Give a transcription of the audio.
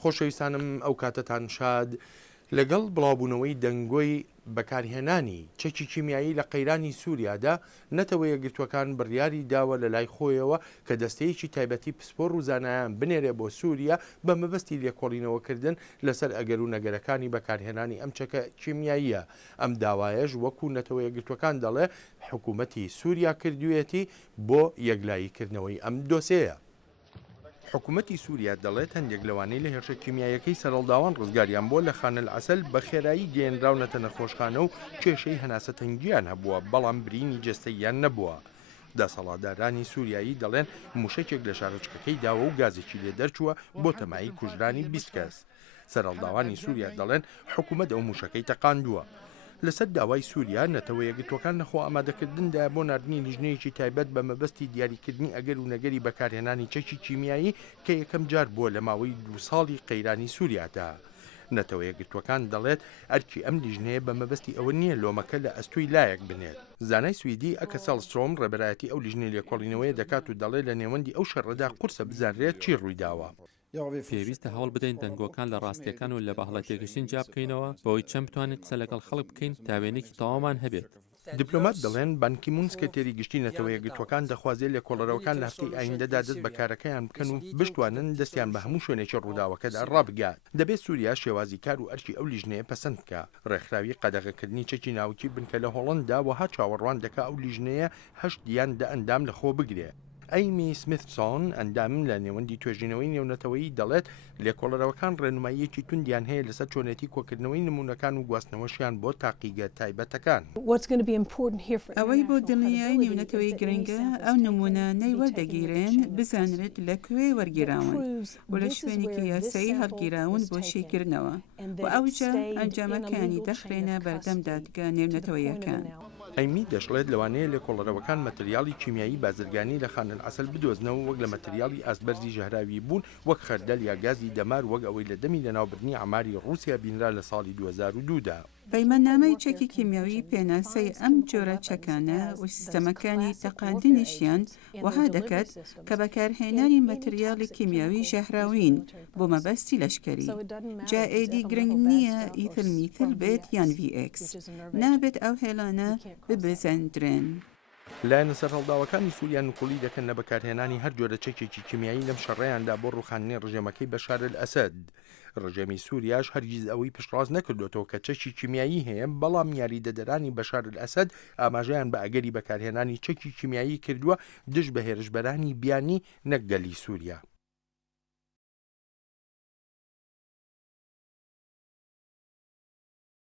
خۆشەویستانم ئەو کاتتان شاد لەگەڵ بڵاوبوونەوەی دەنگۆی بەکارهێنانی چەکی کیمیایی لە قەیرانی سووریادا نەتەوە یەکگرتوەکان بڕیاری داوە لە لای خۆیەوە کە دەستەیەکی تایبەتی پسپۆڕ و زانایان بنێرێ بۆ سووریا بە مەبەستی لێکۆڵینەوەکردن لەسەر ئەگەر و نەگەرەکانی بەکارهێنانی ئەم چەکە کیمیاییە. ئەم داوایەش وەکو نەتەوە یەکگرتوەکان دەڵێ حکوومەتی سووریا کردوێتی بۆ یەکلاییکردنەوەی ئەم دۆسەیە. حکوومەتی سووریا دەڵێت هەندێک لەوانەی لە هێرشە کیمیایەکەی سەرەڵداوان ڕزگاریان بۆ لە خانە العەسەل بە خێرایی گەیەنراونەتە نەخۆشخانە و کێشەی هەناسە تەنگیان هەبووە بەڵام برینی جەستەییان نەبووە. دەسەڵاتدارانی سووریایی دەڵێن موشەکێک لە شارۆچکەکەی داوە و گازێکی لێ دەرچووە بۆ تەمایی کوژرانی 20 کەس. سەرەڵداوانی سووریا دەڵێن حکوومەت ئەو موشەکەی تەقاندووە. لەسەر داوای سووریا نەتەوە یەکگرتوەکان نەخۆ ئامادەکردندا بۆ نردنی لیژنەیەکی تایبەت بە مەبەستی دیاریکردنی ئەگەر و نەگەری بەکارهێنانی چەکی کیمیایی کە یەکەم جار بووە لە ماوەی 2 ساڵی قەیرانی سووریادا. نەتەوە یەکگرتوەکان دەڵێت ئەرکی ئەم لیژنەیە بە مەبەستی ئەوە نییە لۆمەکە لە ئەستۆی لایەک بنێت. زانای سویدی ئەکە سەڵسترۆم ڕێبەرایەتی ئەو لیژنەی لێکۆڵینەوەیە دەکات و دەڵێت لە نێوەندی ئەو شەڕەدا قورسە بزانرێت چی ڕوویداوە. پێویستە هەوڵ بدەین دەنگۆکان لە ڕاستیەکان و لە بەهڵە تێگەشتین جا بکەینەوە بۆی چەند بتوانین قسە لەگەڵ خەڵک بکەین تا وێنێکی تەواومان هەبێت. دیپلۆمات دەڵێن بانکیمون سکرتێری گشتی نەتەوە یەکگرتوەکان دەخوازێت لێکۆڵەرەوەکان لە هەفتەی ئایندەدا دەست بەکارەکەیان بکەن و بشتوانن دەستیان بە هەموو شوێنێکی ڕووداوەکەدا ڕابگات. دەبێت سووریا شێوازی کار و ئەرکی ئەو لیژنەیە پەسەند بکە. ڕێکخراوی قەدەغەکردنی چەکی ناوکی بنکە لە هۆڵەندا وەها چاوەڕوان دەکا ئەو لیژنەیە 8 یان 10 ئەندام لەخۆ بگرێت. ئەیمی سمیثسۆن ئەندام لە نێوەندی توێژینەوەی نێونەتەوەی دەڵێت لێکۆڵەرەوەکان ڕێنماییەکی توندیان هەیە لەسەر چۆنێتی کۆکردنەوەی نمونونەکان و گواستنەوەشیان بۆ تاقیگە تایبەتەکان. ئەوەی بۆ دڵنیایی نێونەتەوەی گرنگە ئەو نمونانەی وەردەگیرێن بزانرێت لەکوێ وەرگیراون و لە شوێنێکی یاسایی هەڵگیراون بۆ شێکردنەوە و ئەوجا ئەنجامەکانی دەخرێنە بەردەم دادگا نێونەتەوەیەکان. ئەیمی دەشڵێت لەوانەیە لێکۆڵەرەوەکان مەتریاڵی کیمیایی بازرگانی لە خانە العەسەل بدۆزنەوە وەک لە مەتریاڵی ئاسبەرزی ژەهراوی بوون وەک خەردەل یا گازی دەمار وەک ئەوەی لە دەمی لەناوبردنی ئەماری ڕووسیا بینرا لە ساڵی 2002دا. پەیماننامەی چەکی کیمیاوی پێناسەی ئەم جۆرە چەکانە و سیستەمەکانی تەقاندنیشیان وەها دەکات کە بەکارهێنانی مەتریاڵی کیمیاوی ژەهراوین بۆ مەبەستی لەشکەری. جا ئێدی گرنگ نییە ئیتل میتل بێت یان VX. نابێت ئەو هێلانە ببزەندرێن. لایەنە سەرهەڵداوەکانی سووریا نوقولی دەکەن لە بەکارهێنانی هەر جۆرە چەکێکی کیمیایی لەم شەڕەیاندا بۆ ڕوخاندنی ڕژێمەکەی بەشار الئەسەد. ڕژێمی سووریاش هەرگیز ئەوەی پشتڕاست نەکردوێتەوە کە چەکی کیمیایی هەیە بەڵام یاریدەدەرانی بەشار الئەسەد ئاماژەیان بە ئەگەری بەکارهێنانی چەکی کیمیایی کردووە دژ بە هێرشبەرانی بیانی نەکگەلی سووریا.